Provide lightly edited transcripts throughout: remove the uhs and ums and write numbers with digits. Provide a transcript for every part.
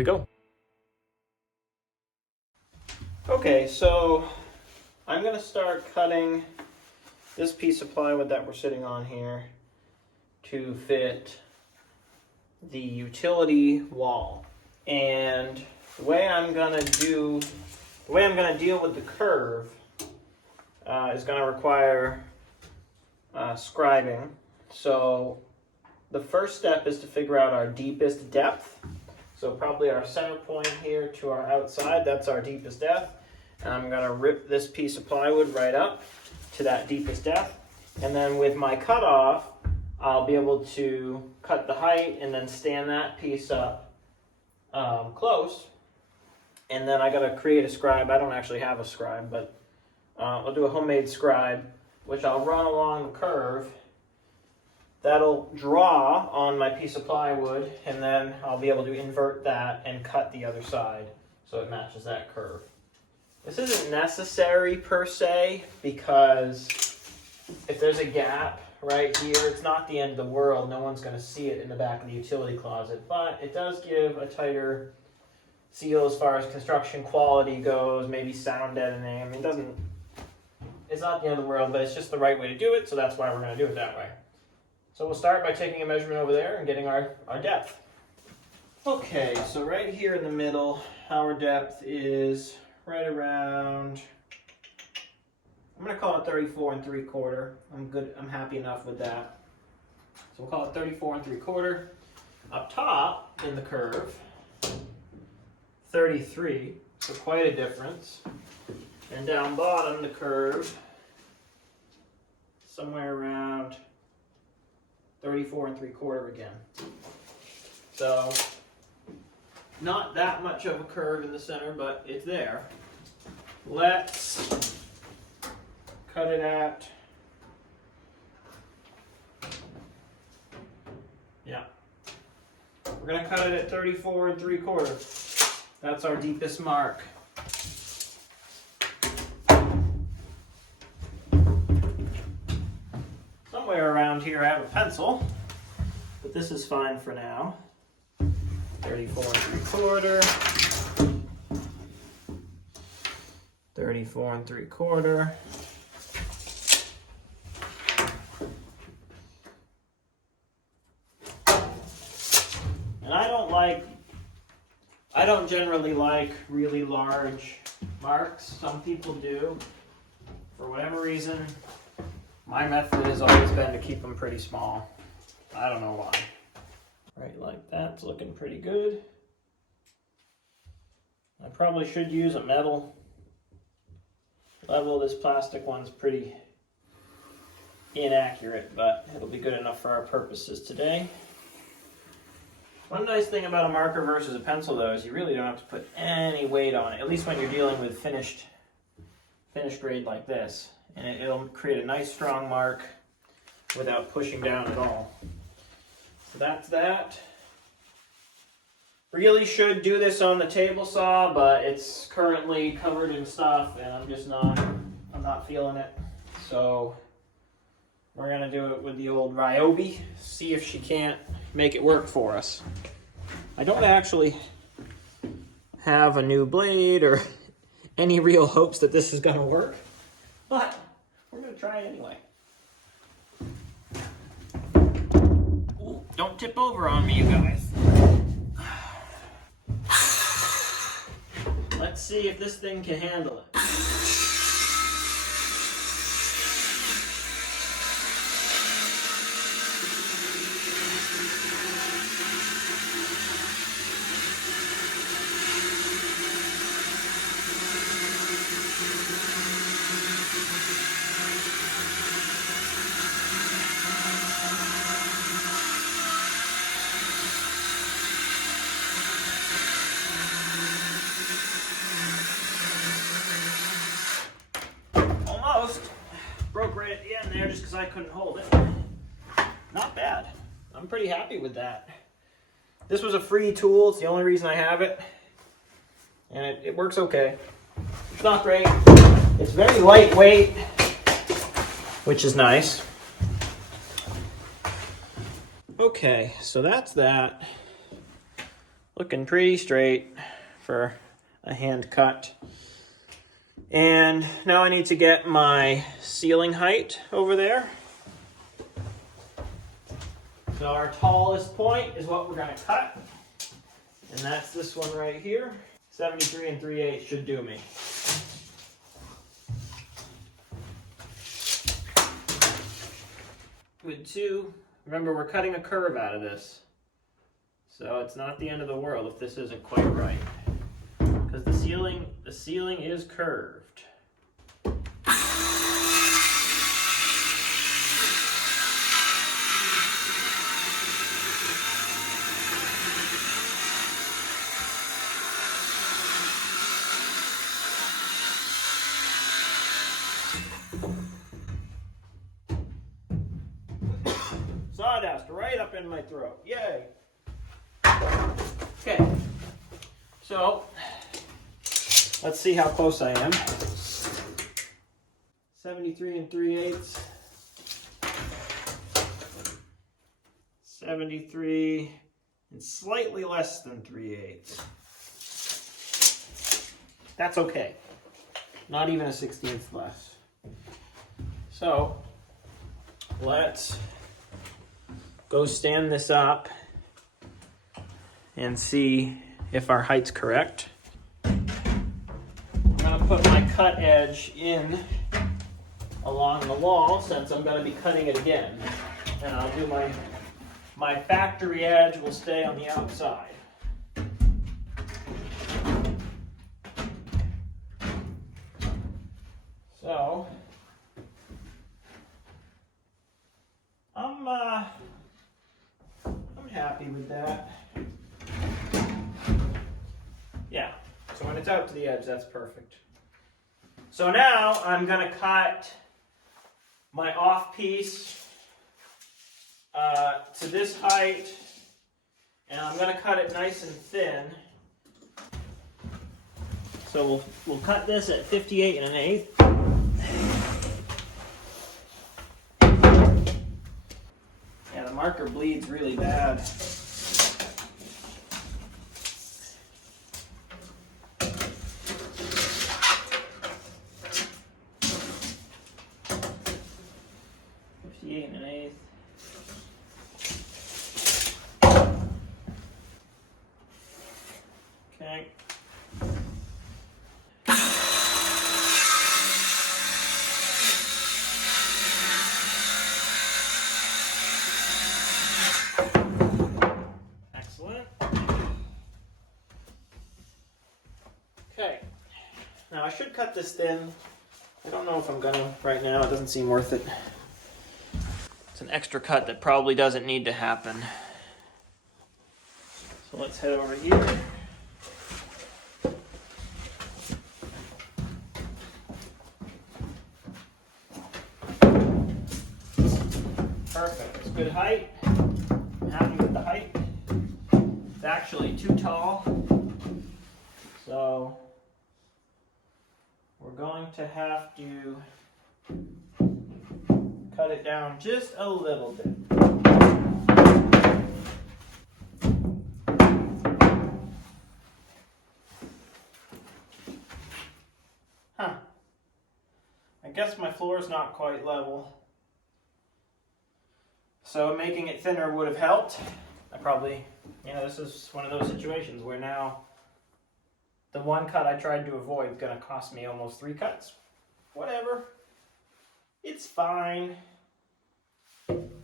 we go. Okay, so I'm going to start cutting this piece of plywood that we're sitting on here to fit the utility wall. And the way I'm going to deal with the curve is going to require scribing. So the first step is to figure out our deepest depth. So probably our center point here to our outside, that's our deepest depth. And I'm going to rip this piece of plywood right up to that deepest depth. And then with my cutoff, I'll be able to cut the height and then stand that piece up close. And then I got to create a scribe. I don't actually have a scribe, but I'll do a homemade scribe, which I'll run along the curve. That'll draw on my piece of plywood, and then I'll be able to invert that and cut the other side so it matches that curve. This isn't necessary per se, because if there's a gap right here, it's not the end of the world. No one's going to see it in the back of the utility closet, but it does give a tighter seal as far as construction quality goes, maybe sound deadening. I mean, it's not the end of the world, but it's just the right way to do it, so that's why we're going to do it that way. So we'll start by taking a measurement over there and getting our depth. Okay, so right here in the middle, our depth is right around, I'm going to call it 34 3/4. I'm happy enough with that. So we'll call it 34 3/4. Up top in the curve, 33, so quite a difference. And down bottom the curve, somewhere around 34 3/4 again. So not that much of a curve in the center, but it's there. Let's cut it at, yeah, we're going to cut it at 34 3/4. That's our deepest mark. Somewhere around here I have a pencil, but this is fine for now. 34 3/4, 34 3/4. And I don't generally like really large marks. Some people do. For whatever reason, my method has always been to keep them pretty small. I don't know why. Right, like that's looking pretty good. I probably should use a metal level. This plastic one's pretty inaccurate, but it'll be good enough for our purposes today. One nice thing about a marker versus a pencil, though, is you really don't have to put any weight on it, at least when you're dealing with finished grade like this. And it'll create a nice strong mark without pushing down at all. So that's that. Really should do this on the table saw, but it's currently covered in stuff and I'm not feeling it. So we're gonna do it with the old Ryobi, see if she can't make it work for us. I don't actually have a new blade or any real hopes that this is gonna work, but we're gonna try it anyway. Ooh, don't tip over on me, you guys. Let's see if this thing can handle it. Broke right at the end there just because I couldn't hold it. Not bad. I'm pretty happy with that. This was a free tool. It's the only reason I have it. And it works okay. It's not great. It's very lightweight, which is nice. Okay, so that's that. looking pretty straight for a hand cut. And now I need to get my ceiling height over there. So our tallest point is what we're going to cut. And that's this one right here. 73 3/8 should do me. With 2, remember we're cutting a curve out of this. So it's not the end of the world if this isn't quite right. Because the ceiling is curved. Sawdust right up in my throat. Yay! Okay, so let's see how close I am. 73 3/8. 73 and slightly less than 3/8. That's okay. Not even a 16th less. So let's go stand this up and see if our height's correct. I'm gonna put my cut edge in along the wall since I'm gonna be cutting it again. And I'll do my factory edge will stay on the outside. So I'm happy with that. Yeah, so when it's out to the edge, that's perfect. So now I'm gonna cut my off piece to this height, and I'm gonna cut it nice and thin. So we'll cut this at 58 1/8. Yeah, the marker bleeds really bad. Okay. Excellent. Okay. Now I should cut this thin. I don't know if I'm gonna right now. It doesn't seem worth it. It's an extra cut that probably doesn't need to happen. So let's head over here. Perfect. It's good height. I'm happy with the height. It's actually too tall. So we're going to have to cut it down just a little bit. Huh. I guess my floor is not quite level. So making it thinner would have helped. I probably, this is one of those situations where now the one cut I tried to avoid is going to cost me almost 3 cuts. Whatever. It's fine.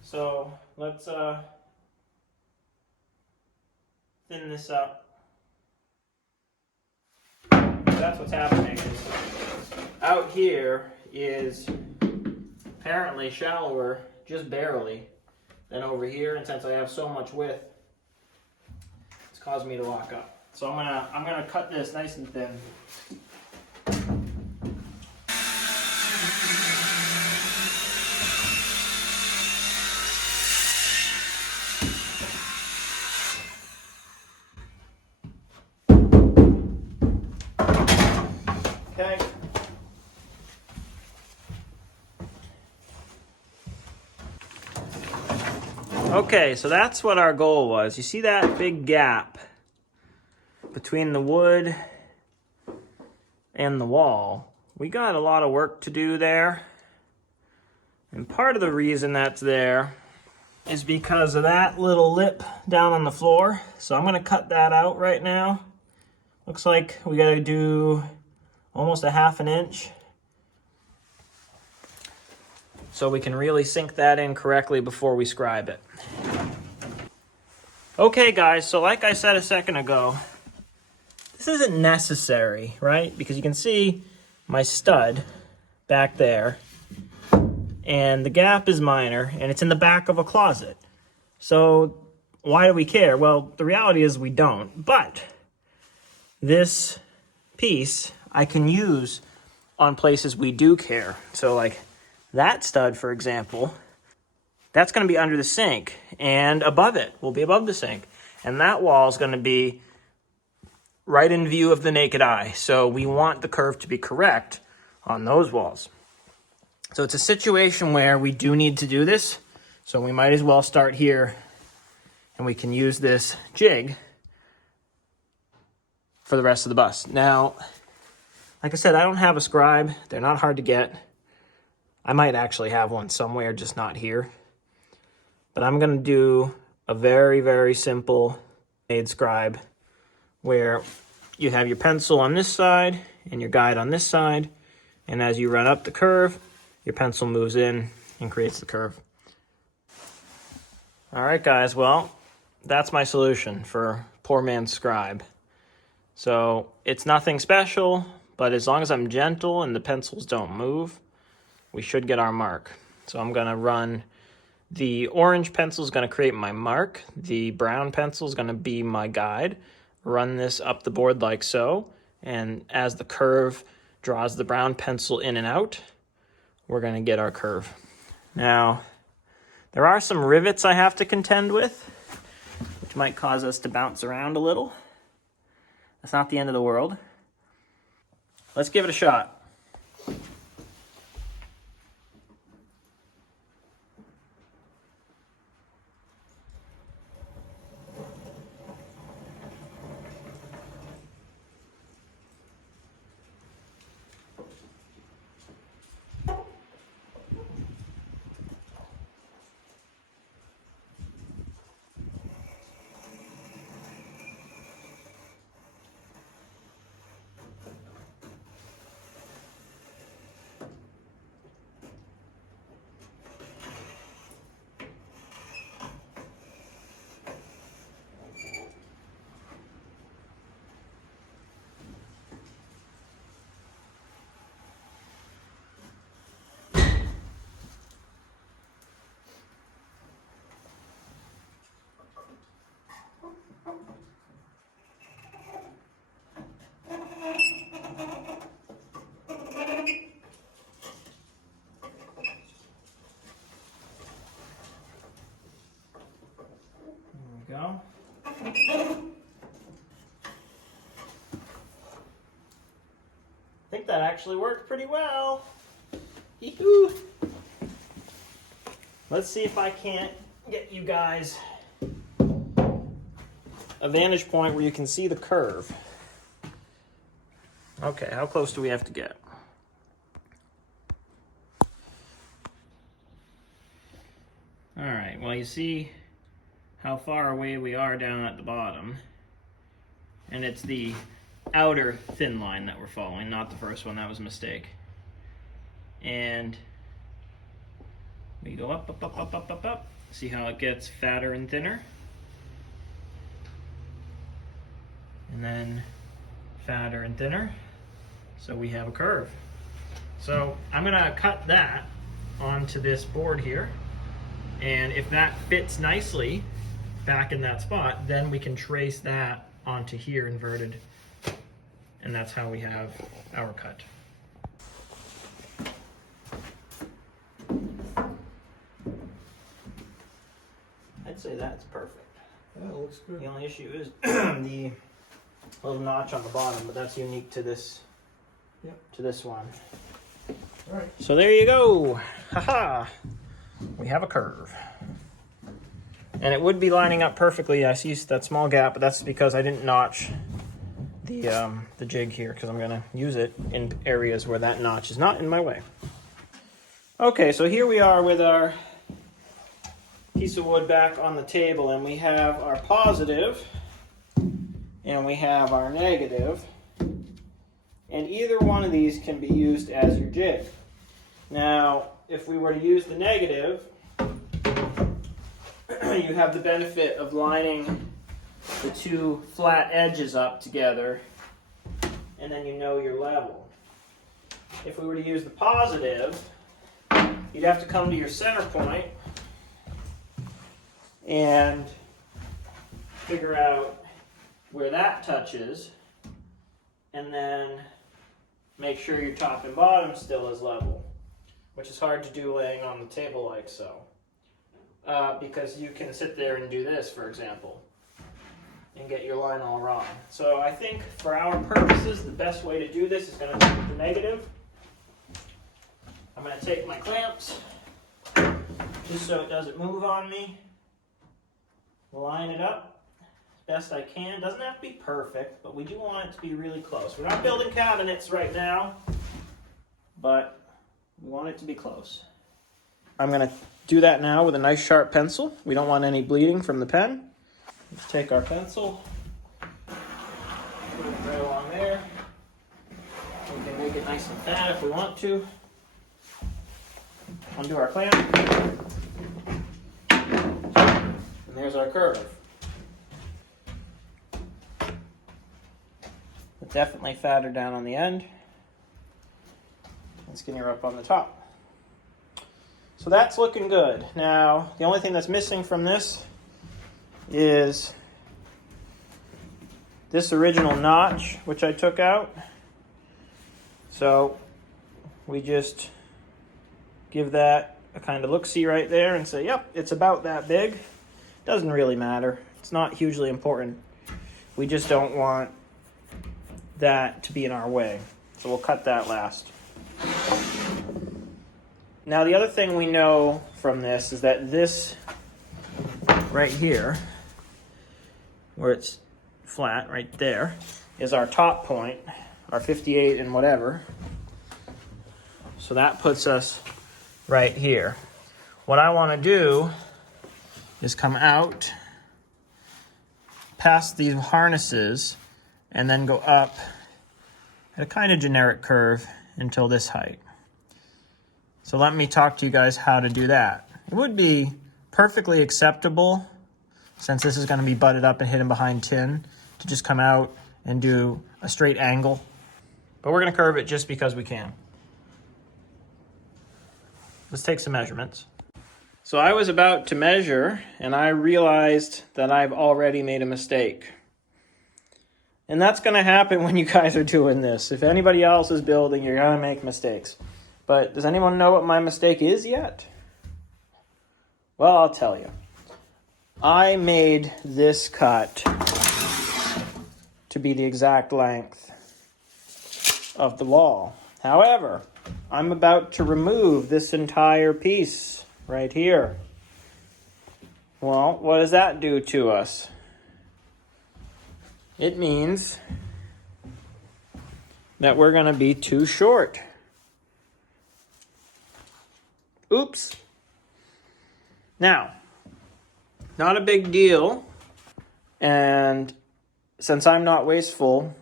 So let's thin this up. That's what's happening. Out here is apparently shallower, just barely, than over here, and since I have so much width, it's caused me to lock up. So I'm gonna cut this nice and thin. Okay. Okay, so that's what our goal was. You see that big gap between the wood and the wall, we got a lot of work to do there. And part of the reason that's there is because of that little lip down on the floor. So I'm gonna cut that out right now. Looks like we gotta do almost a 1/2 inch. So we can really sink that in correctly before we scribe it. Okay guys, so like I said a second ago, this isn't necessary, right? Because you can see my stud back there, and the gap is minor, and it's in the back of a closet. So why do we care? Well, the reality is we don't, but this piece I can use on places we do care. So like that stud, for example, that's gonna be under the sink, and above it will be above the sink. And that wall is gonna be right in view of the naked eye. So we want the curve to be correct on those walls. So it's a situation where we do need to do this. So we might as well start here, and we can use this jig for the rest of the bus. Now, like I said, I don't have a scribe. They're not hard to get. I might actually have one somewhere, just not here. But I'm gonna do a very, very simple made scribe where you have your pencil on this side and your guide on this side. And as you run up the curve, your pencil moves in and creates the curve. All right, guys, well, that's my solution for poor man's scribe. So it's nothing special, but as long as I'm gentle and the pencils don't move, we should get our mark. So I'm gonna run, the orange pencil is gonna create my mark. The brown pencil is gonna be my guide. Run this up the board like so. And as the curve draws the brown pencil in and out, we're gonna get our curve. Now, there are some rivets I have to contend with, which might cause us to bounce around a little. That's not the end of the world. Let's give it a shot. Go. I think that actually worked pretty well. Yee-hoo. Let's see if I can't get you guys a vantage point where you can see the curve. Okay, how close do we have to get? All right, well, you see how far away we are down at the bottom, and it's the outer thin line that we're following, not the first one. That was a mistake. And we go up, up, up, up, up, up, up. See how it gets fatter and thinner, and then fatter and thinner, so we have a curve. So I'm gonna cut that onto this board here, and if that fits nicely back in that spot, then we can trace that onto here inverted, and that's how we have our cut. I'd say that's perfect. Yeah, it looks good. The only issue is the little notch on the bottom, but that's unique to this, to this one. All right. So there you go. Haha. We have a curve. And it would be lining up perfectly. I see that small gap, but that's because I didn't notch the jig here because I'm gonna use it in areas where that notch is not in my way. Okay, so here we are with our piece of wood back on the table, and we have our positive and we have our negative, and either one of these can be used as your jig. Now, if we were to use the negative, you have the benefit of lining the two flat edges up together, and then you know your level. If we were to use the positive, you'd have to come to your center point and figure out where that touches, and then make sure your top and bottom still is level, which is hard to do laying on the table like so. Because you can sit there and do this, for example, and get your line all wrong. So I think for our purposes, the best way to do this is going to be with the negative. I'm going to take my clamps, just so it doesn't move on me, line it up as best I can. It doesn't have to be perfect, but we do want it to be really close. We're not building cabinets right now, but we want it to be close. I'm going to do that now with a nice sharp pencil. We don't want any bleeding from the pen. Let's take our pencil, put it right along there. We can make it nice and fat if we want to. Undo our clamp. And there's our curve. But definitely fatter down on the end and skinnier up on the top. So that's looking good. Now, the only thing that's missing from this is this original notch, which I took out. So we just give that a kind of look-see right there and say, yep, it's about that big. Doesn't really matter. It's not hugely important. We just don't want that to be in our way. So we'll cut that last. Now, the other thing we know from this is that this right here, where it's flat right there, is our top point, our 58 and whatever. So that puts us right here. What I want to do is come out past these harnesses and then go up at a kind of generic curve until this height. So let me talk to you guys how to do that. It would be perfectly acceptable, since this is going to be butted up and hidden behind tin, to just come out and do a straight angle. But we're going to curve it just because we can. Let's take some measurements. So I was about to measure, and I realized that I've already made a mistake. And that's going to happen when you guys are doing this. If anybody else is building, you're going to make mistakes. But does anyone know what my mistake is yet? Well, I'll tell you. I made this cut to be the exact length of the wall. However, I'm about to remove this entire piece right here. Well, what does that do to us? It means that we're going to be too short. Oops. Now, not a big deal. And since I'm not wasteful,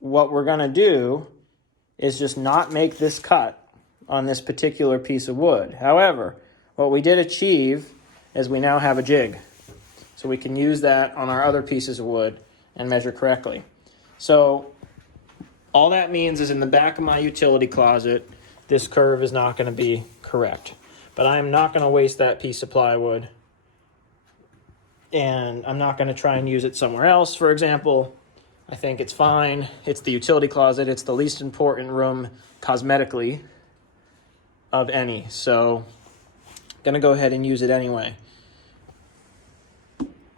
what we're going to do is just not make this cut on this particular piece of wood. However, what we did achieve is we now have a jig. So we can use that on our other pieces of wood and measure correctly. So all that means is in the back of my utility closet, this curve is not going to be correct. But I'm not going to waste that piece of plywood. And I'm not going to try and use it somewhere else, for example. I think it's fine. It's the utility closet. It's the least important room cosmetically of any. So I'm going to go ahead and use it anyway.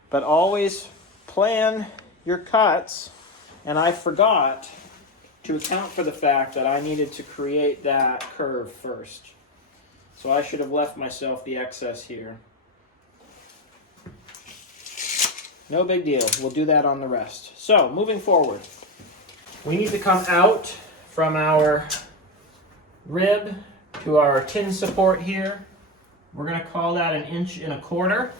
But always plan your cuts. And I forgot to account for the fact that I needed to create that curve first. So I should have left myself the excess here. No big deal. We'll do that on the rest. So, moving forward. we need to come out from our rib to our tin support here. We're going to call that 1 1/4 inches.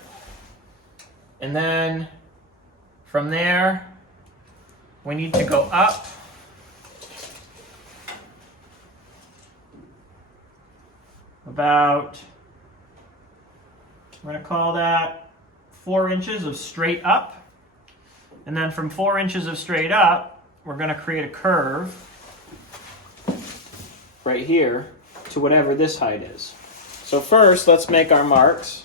And then from there, we need to go up about, we're going to call that 4 inches of straight up. And then from 4 inches of straight up, we're going to create a curve right here to whatever this height is. So first, let's make our marks.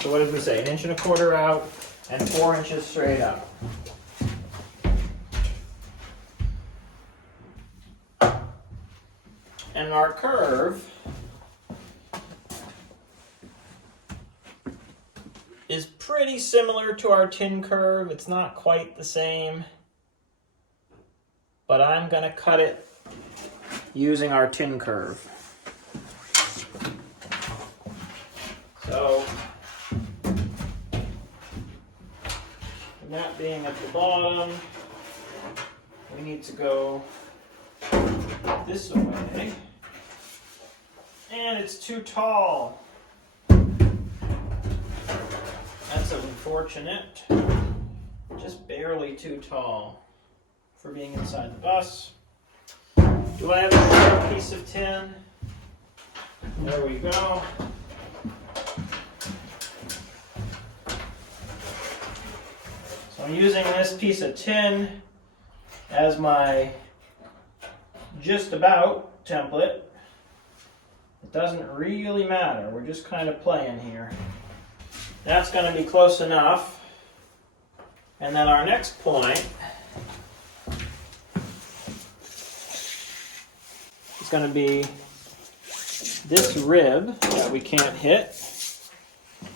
So what did we say? 1 1/4 inches out and 4 inches straight up. And our curve is pretty similar to our tin curve. It's not quite the same, but I'm going to cut it using our tin curve. So, that being at the bottom, we need to go this way, and it's too tall. That's unfortunate. Just barely too tall for being inside the bus. Do I have a short piece of tin? There we go. So I'm using this piece of tin as my just about template. It doesn't really matter. We're just kind of playing here. That's going to be close enough. And then our next point is going to be this rib that we can't hit.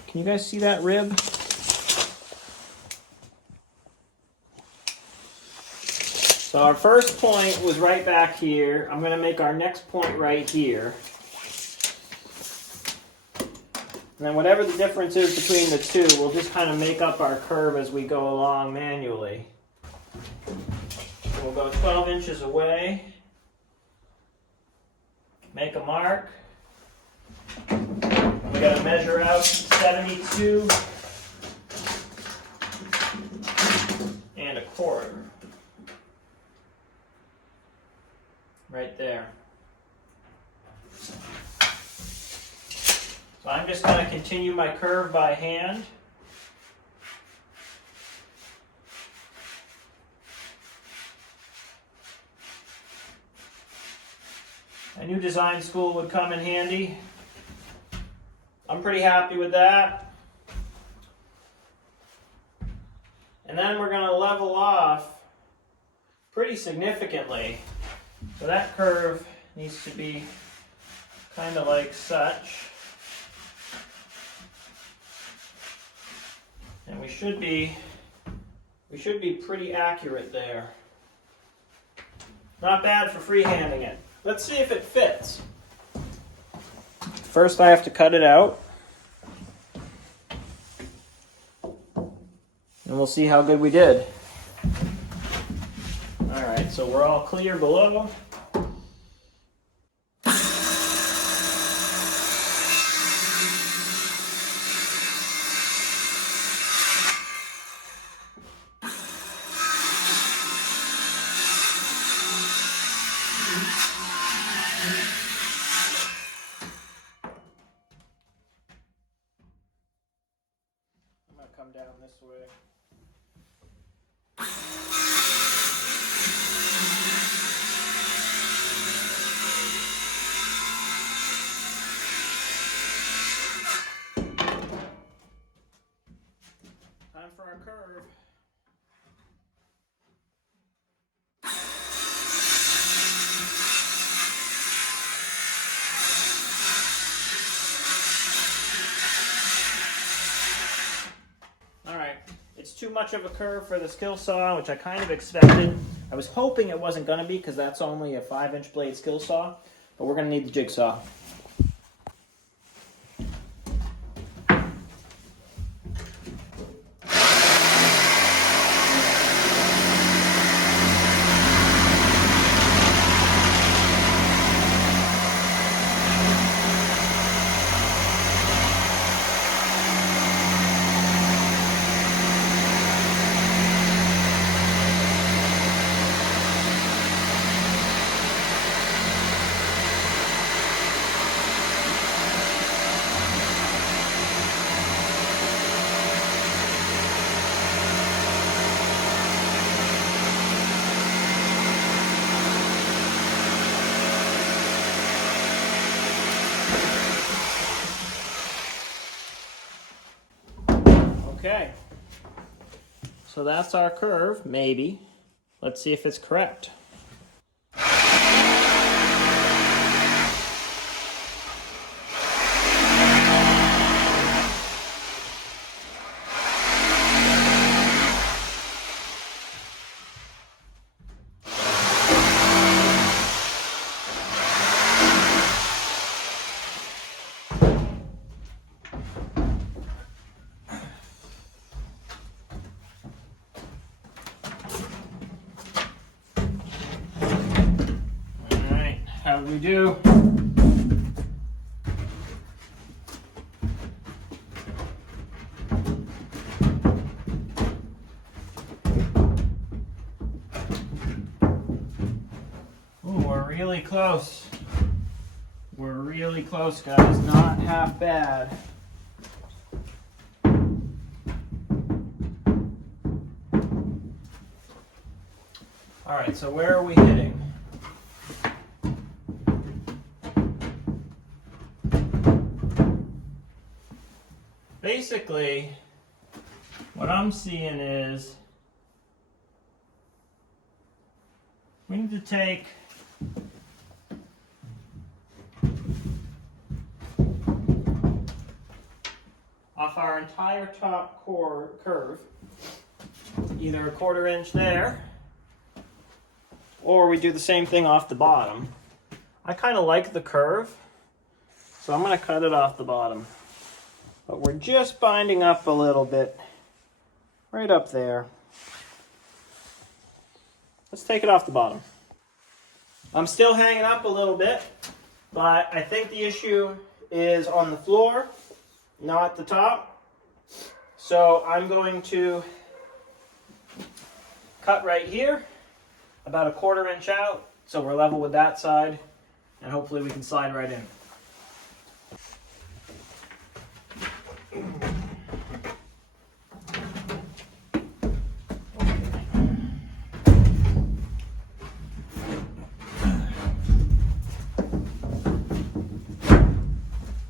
Can you guys see that rib? So our first point was right back here. I'm going to make our next point right here. And then whatever the difference is between the two, we'll just kind of make up our curve as we go along manually. So we'll go 12 inches away. Make a mark. And we got to measure out 72 1/4. Right there. So I'm just going to continue my curve by hand. I knew design school would come in handy. I'm pretty happy with that. And then we're going to level off pretty significantly. So that curve needs to be kind of like such. And we should be pretty accurate there. Not bad for freehanding it. Let's see if it fits. First I have to cut it out. And we'll see how good we did. Alright, so we're all clear below. I'm going to come down this way. Time for our curve. Alright, it's too much of a curve for the skill saw, which I kind of expected. I was hoping it wasn't going to be because that's only a 5-inch blade skill saw, but we're going to need the jigsaw. Okay. So that's our curve, maybe. Let's see if it's correct. How do we do? Ooh, we're really close. We're really close, guys. Not half bad. All right, so where are we hitting? Basically, what I'm seeing is we need to take off our entire top curve, either a 1/4 inch there, or we do the same thing off the bottom. I kind of like the curve, so I'm going to cut it off the bottom. But we're just binding up a little bit, right up there. Let's take it off the bottom. I'm still hanging up a little bit, but I think the issue is on the floor, not the top. So I'm going to cut right here, about a 1/4 inch out, so we're level with that side, and hopefully we can slide right in.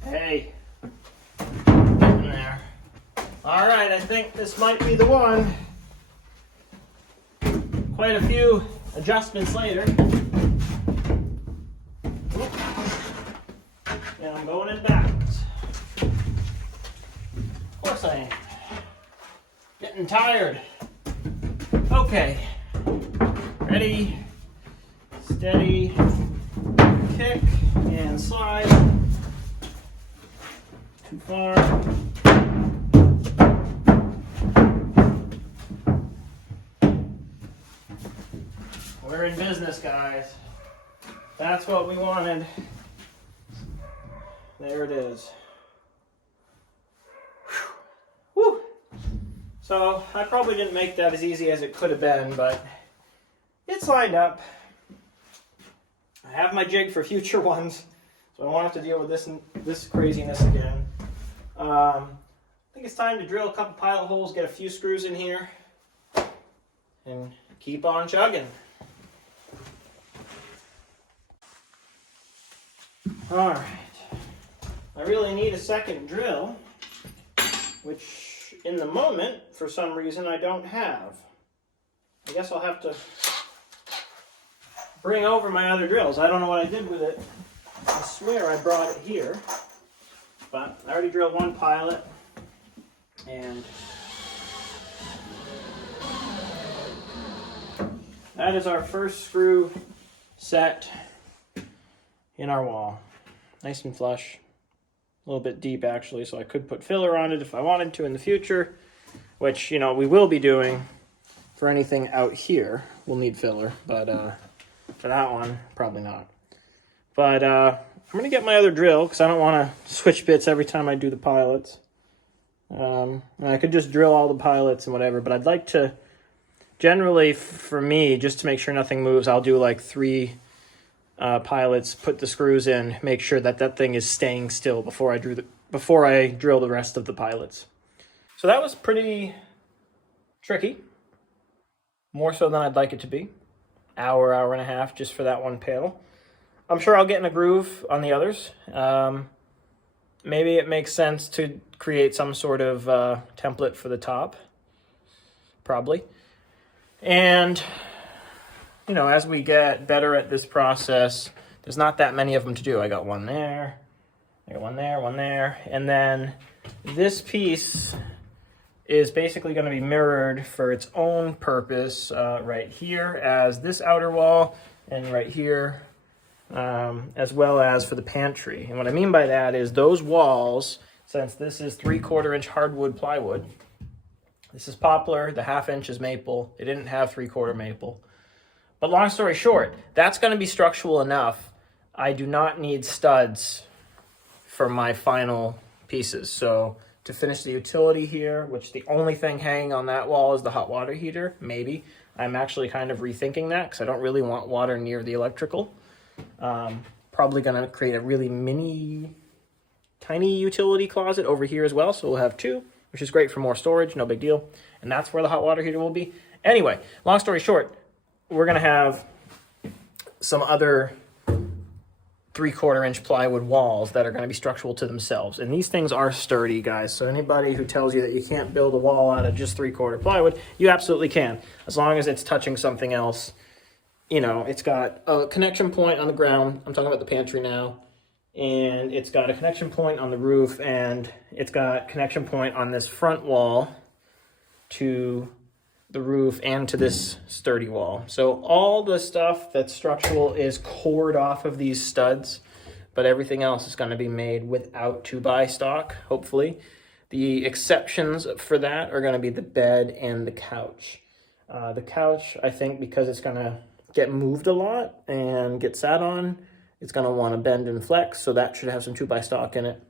Hey, getting there. All right, I think this might be the one. Quite a few adjustments later. And I'm going in backwards. Of course I am. Getting tired. Okay. Ready, steady, kick, and slide. Too far. We're in business, guys. That's what we wanted. There it is. Whew. So I probably didn't make that as easy as it could have been, but it's lined up. I have my jig for future ones, so I won't have to deal with this craziness again. I think it's time to drill a couple pilot holes, get a few screws in here, and keep on chugging. All right. I really need a second drill, which in the moment, for some reason, I don't have. I guess I'll have to bring over my other drills. I don't know what I did with it. I swear I brought it here, but I already drilled one pilot, and that is our first screw set in our wall. Nice and flush. A little bit deep, actually, so I could put filler on it if I wanted to in the future, which, you know, we will be doing for anything out here. We'll need filler, but for that one, probably not. But I'm going to get my other drill because I don't want to switch bits every time I do the pilots. And I could just drill all the pilots and whatever, but I'd like to, generally, for me, just to make sure nothing moves, I'll do like 3 pilots, put the screws in, make sure that that thing is staying still before I drill the rest of the pilots. So that was pretty tricky, more so than I'd like it to be. Hour and a half just for that one panel. I'm sure I'll get in a groove on the others. maybe it makes sense to create some sort of template for the top, probably. And, you know, as we get better at this process, there's not that many of them to do. I got one there, I got one there, and then this piece is basically going to be mirrored for its own purpose right here as this outer wall, and right here as well as for the pantry. And what I mean by that is those walls, since this is 3/4 inch hardwood plywood, this is poplar, the 1/2 inch is maple. It didn't have 3/4 maple. But long story short, that's going to be structural enough. I do not need studs for my final pieces. So to finish the utility here, which the only thing hanging on that wall is the hot water heater, maybe. I'm actually kind of rethinking that because I don't really want water near the electrical. Probably going to create a really tiny utility closet over here as well. So we'll have 2, which is great for more storage, no big deal. And that's where the hot water heater will be. Anyway, long story short, we're going to have some other 3/4 inch plywood walls that are going to be structural to themselves. And these things are sturdy, guys. So anybody who tells you that you can't build a wall out of just 3/4 plywood, you absolutely can. As long as it's touching something else. You know, it's got a connection point on the ground. I'm talking about the pantry now. And it's got a connection point on the roof, and it's got connection point on this front wall to the roof and to this sturdy wall. So all the stuff that's structural is cored off of these studs, but everything else is going to be made without 2x stock, hopefully. The exceptions for that are going to be the bed and the couch. The couch, I think, because it's going to get moved a lot and get sat on, it's going to want to bend and flex, so that should have some 2x stock in it.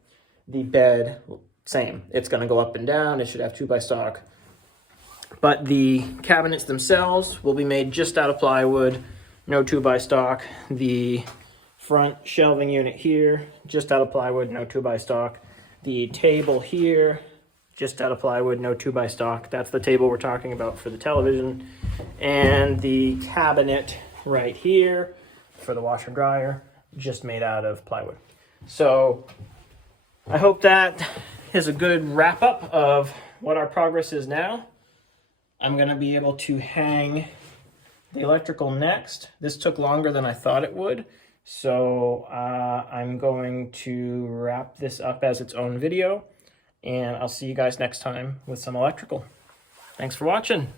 The bed, same. It's going to go up and down. It should have 2x stock. But the cabinets themselves will be made just out of plywood, no 2x stock. The front shelving unit here, just out of plywood, no 2x stock. The table here, just out of plywood, no 2x stock. That's the table we're talking about for the television. And the cabinet right here for the washer and dryer, just made out of plywood. So I hope that is a good wrap up of what our progress is now. I'm going to be able to hang the electrical next. This took longer than I thought it would. So I'm going to wrap this up as its own video. And I'll see you guys next time with some electrical. Thanks for watching.